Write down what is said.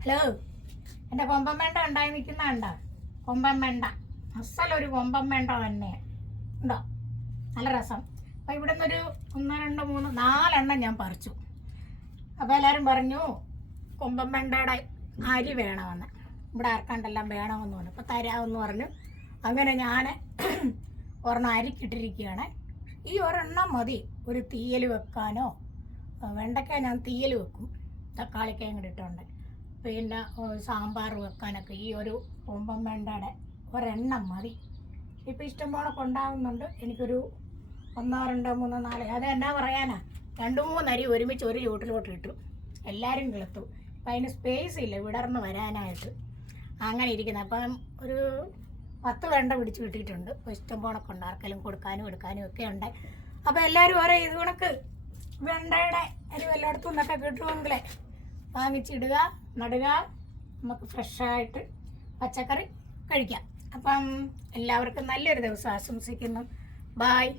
Hello. എന്റെ കൊമ്പം വേണ്ട ഉണ്ടായി നിൽക്കുന്ന കണ്ടോ? കൊമ്പം വേണ്ട. അസലൊരു കൊമ്പം വേണ്ട തന്നെ. ഉണ്ടോ? നല്ല രസം. അപ്പോൾ ഇവിടെ നിന്നൊരു ഒന്ന് രണ്ട് മൂന്ന് നാലെണ്ണം ഞാൻ പറിച്ചു. അപ്പോൾ എല്ലാവരും പറഞ്ഞു കൊമ്പം വെണ്ടയുടെ അരി വേണമെന്ന്. ഇവിടെ ആർക്കാണ്ടെല്ലാം വേണമെന്ന് പറഞ്ഞു. അപ്പോൾ തരാമെന്ന് പറഞ്ഞു. അങ്ങനെ ഞാൻ ഒരെണ്ണം അരിക്കിട്ടിരിക്കുകയാണ്. ഈ ഒരെണ്ണം മതി. ഒരു തീയൽ വെക്കാനോ വെണ്ടയ്ക്ക ഞാൻ തീയൽ വെക്കും. തക്കാളിക്കയും കൂടി ഇട്ടുണ്ട്. പിന്നെ സാമ്പാർ വെക്കാനൊക്കെ ഈ ഒരു കുമ്പം വെണ്ടയുടെ ഒരെണ്ണം മതി. ഇപ്പം ഇഷ്ടംപോലെ കൊണ്ടാകുന്നുണ്ട് എനിക്കൊരു ഒന്നോ രണ്ടോ മൂന്നോ നാല് അത് എന്നാ പറയാനാ? രണ്ട് മൂന്നരി ഒരുമിച്ച് ഒരു ചൂട്ടിലോട്ട് ഇട്ടു. എല്ലാവരും കിളത്തു. അപ്പം അതിന് സ്പേസ് ഇല്ല വിടർന്ന് വരാനായിട്ട്. അങ്ങനെ ഇരിക്കുന്നത് അപ്പം ഒരു പത്ത് വെണ്ട പിടിച്ച് കിട്ടിയിട്ടുണ്ട്. അപ്പോൾ ഇഷ്ടംപോലെ കൊണ്ട് ആർക്കെങ്കിലും കൊടുക്കാനും എടുക്കാനും ഒക്കെ ഉണ്ട്. അപ്പോൾ എല്ലാവരും ഓരോ ഇത് കണക്ക് വെണ്ടയുടെ അരി എല്ലായിടത്തും നിന്നൊക്കെ കിട്ടുമെങ്കിലേ വാങ്ങിച്ചിടുക നടുക നമുക്ക് ഫ്രഷായിട്ട് പച്ചക്കറി കഴിക്കാം. അപ്പം എല്ലാവർക്കും നല്ലൊരു ദിവസം ആശംസിക്കുന്നു. ബായ്